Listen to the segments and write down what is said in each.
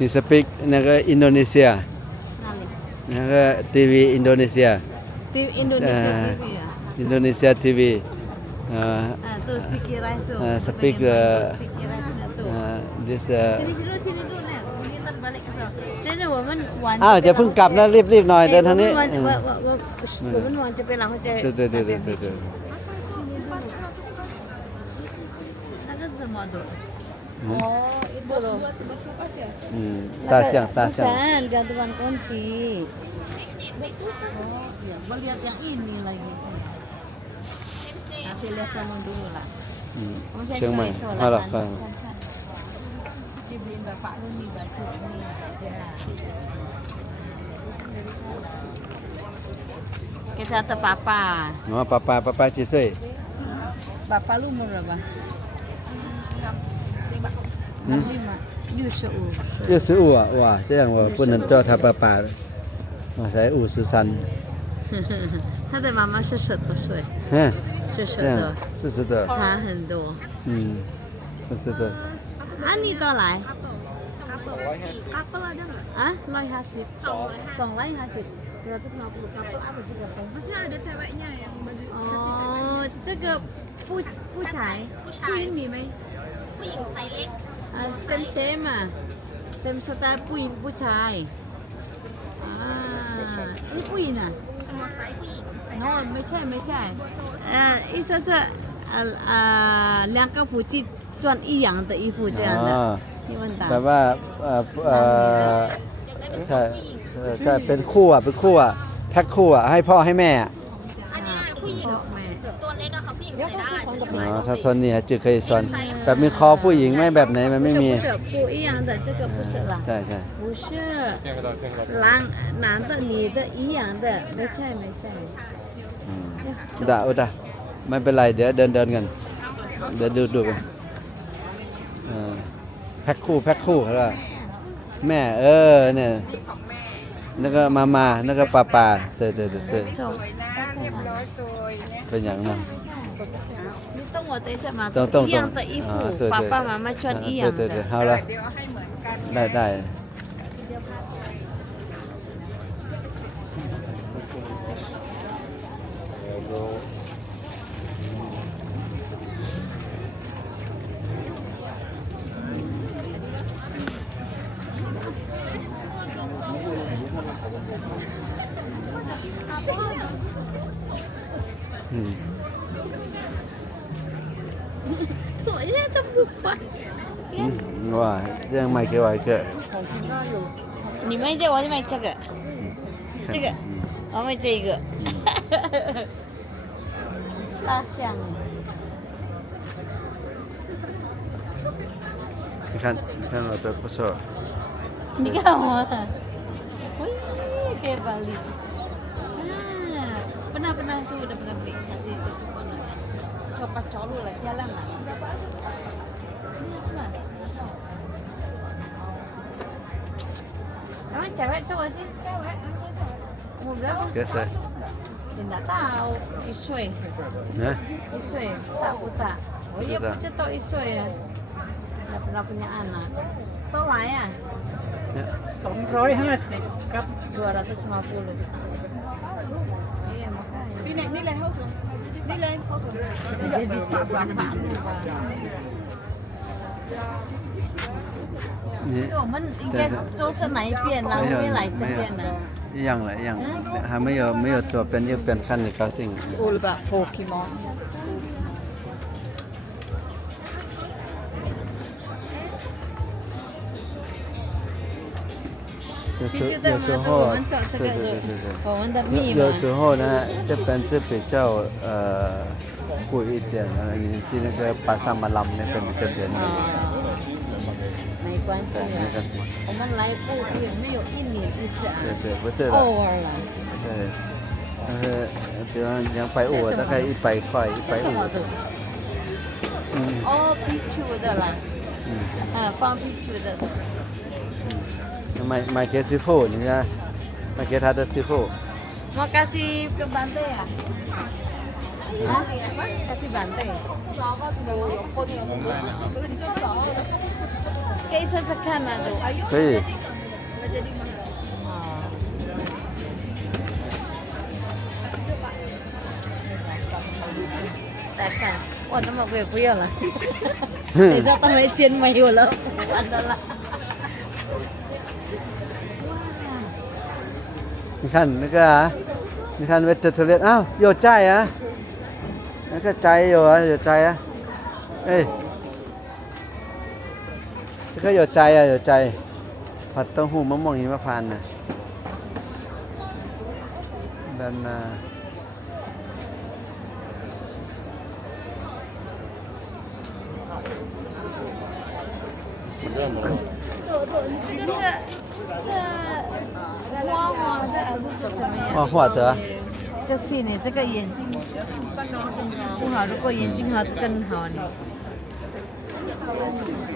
ฮิสปิกนักอินโดนีเซียนักทีวีอินโดนีเซียทีวีอินโดนีเซียอินโดนีเซียทีวีสปิกสปิกเอ่อ this อ้าวจะเพิ่งกลับนะรีบๆหน่อยเดินทางนี้ Oh, itu loh. Ini, ini, baik, itu, tas oh, iya. yang, tas gitu. yang. Bukan, gantungan kunci. Oh, yang ini lagi. Kasih lihat sama dulu lah. kan. Kita ke papa? Oh, papa, papa Cisui. Bapak lu umur berapa? 六十五。六十五啊，哇，这样我不能叫他爸爸了，我才五十三。他的妈妈是十多岁。嗯。是十多。是十多。差很多。嗯，是十多。啊，你多来。啊，六这个不不不窄，不窄，不窄，不窄，不อัเซมเซมอ่ะเซมสตล์ผู้หญิงผู้ชายอ่าอีผุยนญิงอ่ะนอนไม่ใช่ไม่ใช่อ่าอีเสื้ออ่าเลี้ยงกับฟูจิจวนอีหยางแต่อีฟูจันแต่ว่าใช่ใช่เป็นคู่อ่ะเป็นคู่อ่ะแพ็คคู่อ่ะให้พ่อให้แม่าน啊，他说你还就可以นแบบมีคอผู้หญิงไหมแบบไหนมันไม่มี。不是不一样่这个不是了。对对。不是。男男的女的一样的，没错没错。嗯。得得，ไม่เป็นไรเดี๋ยวเดินเดินกันเดี๋ยวดูดูกันแพ็คคู่แพ็คคู่เขาแม่เออเนี่ยนั่นก็มามานั่นก็ป้าป้าเตยเตยเตยสวยนะเรียบร้อยตัวเป็นอย่างนั้น动我的一下嘛，动动动一样的衣服，啊、对对爸爸妈妈穿一样的。啊、对对对，好了，来来。Thank you. ว่าเรื่องไม่เกี่ยวอะไรเกิดนี่ไม่ใช่我是买这个这个我买这个大象你看你看我的不错你看我的喂别把力 Pernah-pernah itu udah Ini cewek cewek Biasa. Tidak tahu. Isu ya? Nah. Tak Oh iya, pucat tau isu ya? Tidak pernah punya anak. Tau lah yeah. yeah, ya? Ya. 250. Iya, makanya. Ini nilai ini Nilai นี่ยมันยังจูสมัยเปลี่ยนเราไม่หลายจะเปลี่ยนนะยังหลายยังไม่ยอมไม่ยอมตัวเป็นยังเป็นขั้นในการสิ่งอุลบะโพกิมอนเดี๋ยวสุดหัวนะจะเป็นเสพเจ้าเอ่อคุยเตียนอะไรอย่ที่นั่นก็ปลาซามาลำเนี่ยเป็นเต็มเต็มเลย关系呀、啊。我们来不远，没有一米一尺啊。对对，不是的。偶尔来。对。呃，比方两百五，大概一百块，一百五。嗯。哦，啤酒的啦。嗯。啊，放啤酒的。嗯。买买给师傅，你看，买给他的师傅。我感谢个板凳啊。啊？感谢板凳。不是你做不到。kaysa sa kama do. Okay. Hey. Jadi Tại sao? Ủa nó mà về khuya là Thì sao tao lại chiên mày hiểu lắm Ăn đó là Nhưng khăn nó cơ à Nhưng khăn về thật thật liệt Á, vô chai á Nó cơ chai vô á, vô chai á Ê ก็หยดใจอ่ะหยดใจผัดเต้าหู้มะม่วงหิมะพานนะ่ะด้านหน้า哦，画的。这是你这个眼睛不好，如果眼睛好更好呢。嗯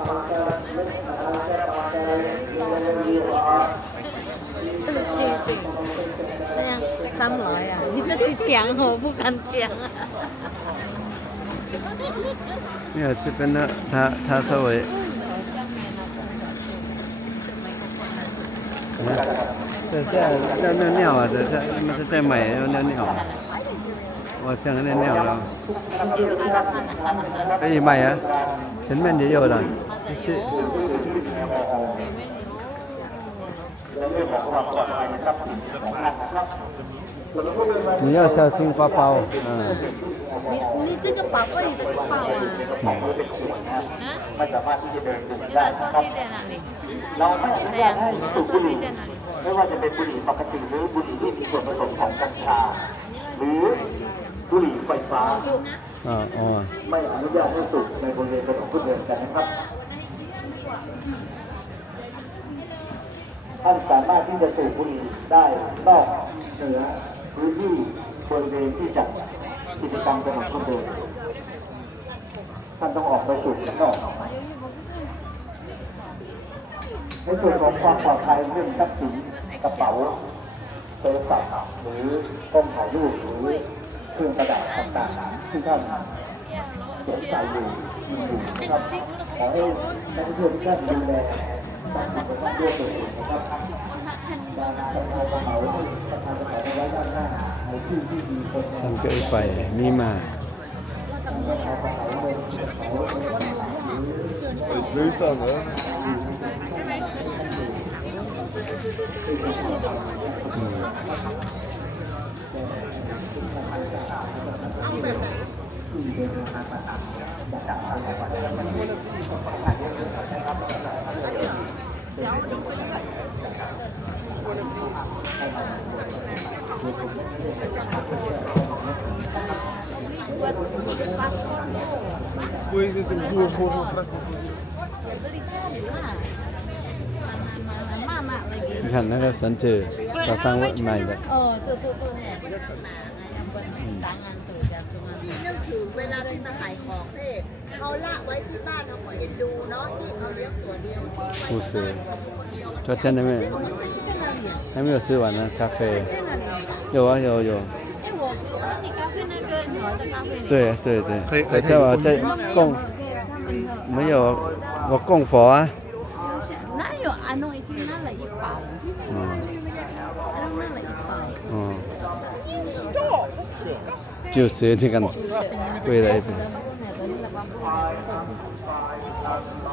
六千平，啊？你自己讲，我不敢讲、啊。那 这变成他他所谓，嗯，嗯这那那那啊，在这没在买，那那那ว่าเสียงนี่แนวเราไอ้ยี่ไม่ฮะชันแม่นเยอะเลยนี่เอาเสื้ซิงปลาเปล่านเป็ดเปอะไม่เดินได้ครับชอบที่เดินอะไรเราไม่ได้แไม่ว่าจะเป็นบุหรี่ปกติหรือบุหรี่ที่มีส่วนผสมของกัญชาหรือบุหรี่ไฟฟ้าไม่อนุญาตให้สูบในบริเวณกระถางพืชเดินกันนะครับท่านสามารถที่จะสูบบุหรี่ได้นอกเหนือพื้นที่บริเวณที่จัดกิจกรรมกระถางพืชเดินท่านต้องออกไปสูบข้างนอกในส่วนของความปลอดภัยเรื่องทรัพย์สินกระเป๋าโทรศัพท์หรือกล้องถ่ายรูปหรือครื่องกระดาษต่างๆที่ท่านสนใจอยู่มีอยู่นะครับขอให้ท่านผู้ชมท่านดูแลตั้งใจด้วยตัวเองนะครับฉันก็ไปนี่มาอเอาแบบไหนคุยสิสิบูโคครับนั่นก็สันเจอภาษาอังกฤษใหม่เลยเออตัวตัวเนี่ยมาไงทำเป็นตั้งงานถึงเวลาที่มาขายของเพ่เขาละไว้ที่บ้านเขาเอ็นดูเนาะที่เขาเลี้ยงตัวเดียวผู้ซื้อจะเช่นได้ไหมให้ไม่ซื้อวันนะคาเฟ่ยย有啊有有对对对，在在在供，没有，我供佛啊。จิูซี่ที่กันคุยได้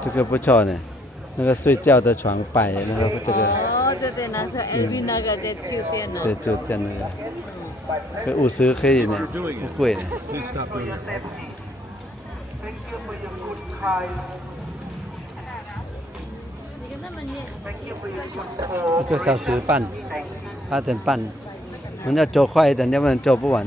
เจ้าก็ผู้ชอบเนี่ยนั่นก็สุดเจ้าตะฉวงไปนะครับเจ้ากจ้ลจ้าเตียนนะไปอุซื้อเคยเนี่ยไม่คุยเลยก็สาวซื้อปั่นผ้าเต็นปั่นมันจะโจ้ค่อยแต่เนี้ยมันโจ้ผู้หวาน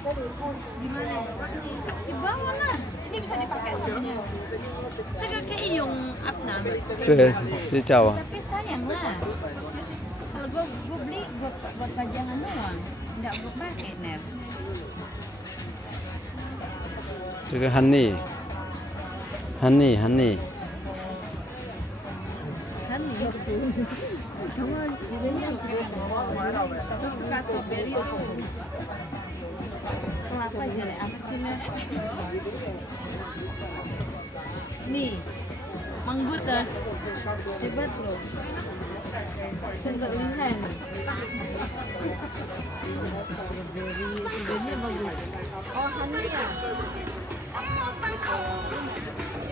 Ke, secara awak Tapi sayang lah Kalau gua, gua beli Buat buat pajangan doang Tak buat pakai Nel Juga Hani. Hani, Honey Honey Cuma Ini yang Terus suka beri. Terus kelapa jelek apa sih nih manggut dah hebat loh sentelihan Ini bagus oh hanya ya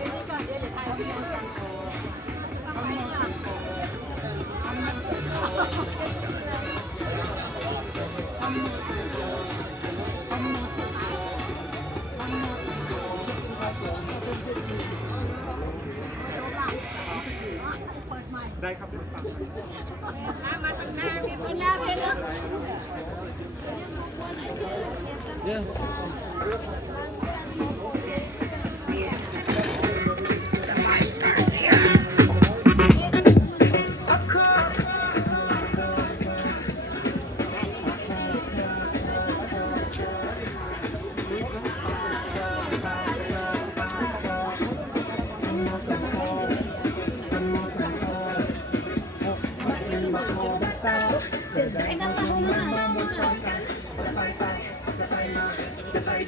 ini kan dia lihat ได้ครับมามาตงหน้าพี่หน้าเพื่อนเนาะ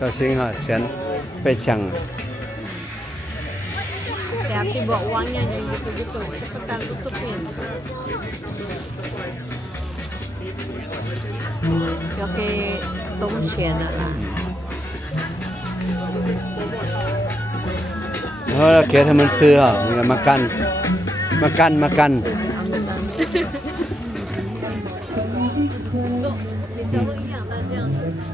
sau sinh hoạt sẽ bị chẳng Thôi là kia thầm ăn xưa hả? Mình là mặc căn Mặc căn, mặc căn Thank you.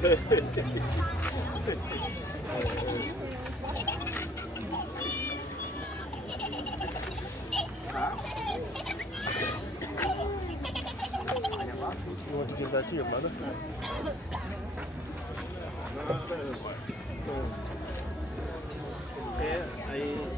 You want to give that to your mother? Yeah. Okay, I... I, I...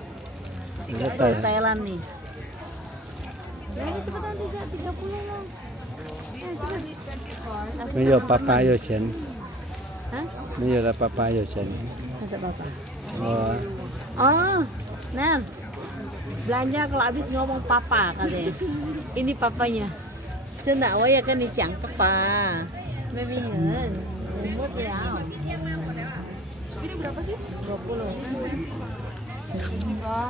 Thailand nih. tiga, tiga papa yo Chen. Ini papa yo Chen. Ada Oh. Oh, nah. Belanja kalau habis ngomong papa kali. Ya. ini papanya. Cenda wa ya kan nih cang papa. Baby Ini berapa Pak.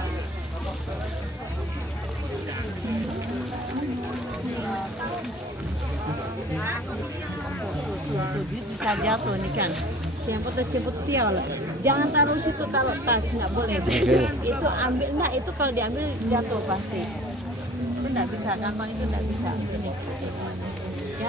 bisa jatuh nih kan jemput jemput tiol jangan taruh situ taruh tas nggak boleh itu ambil nggak itu kalau diambil jatuh pasti itu nggak bisa gampang itu nggak bisa ini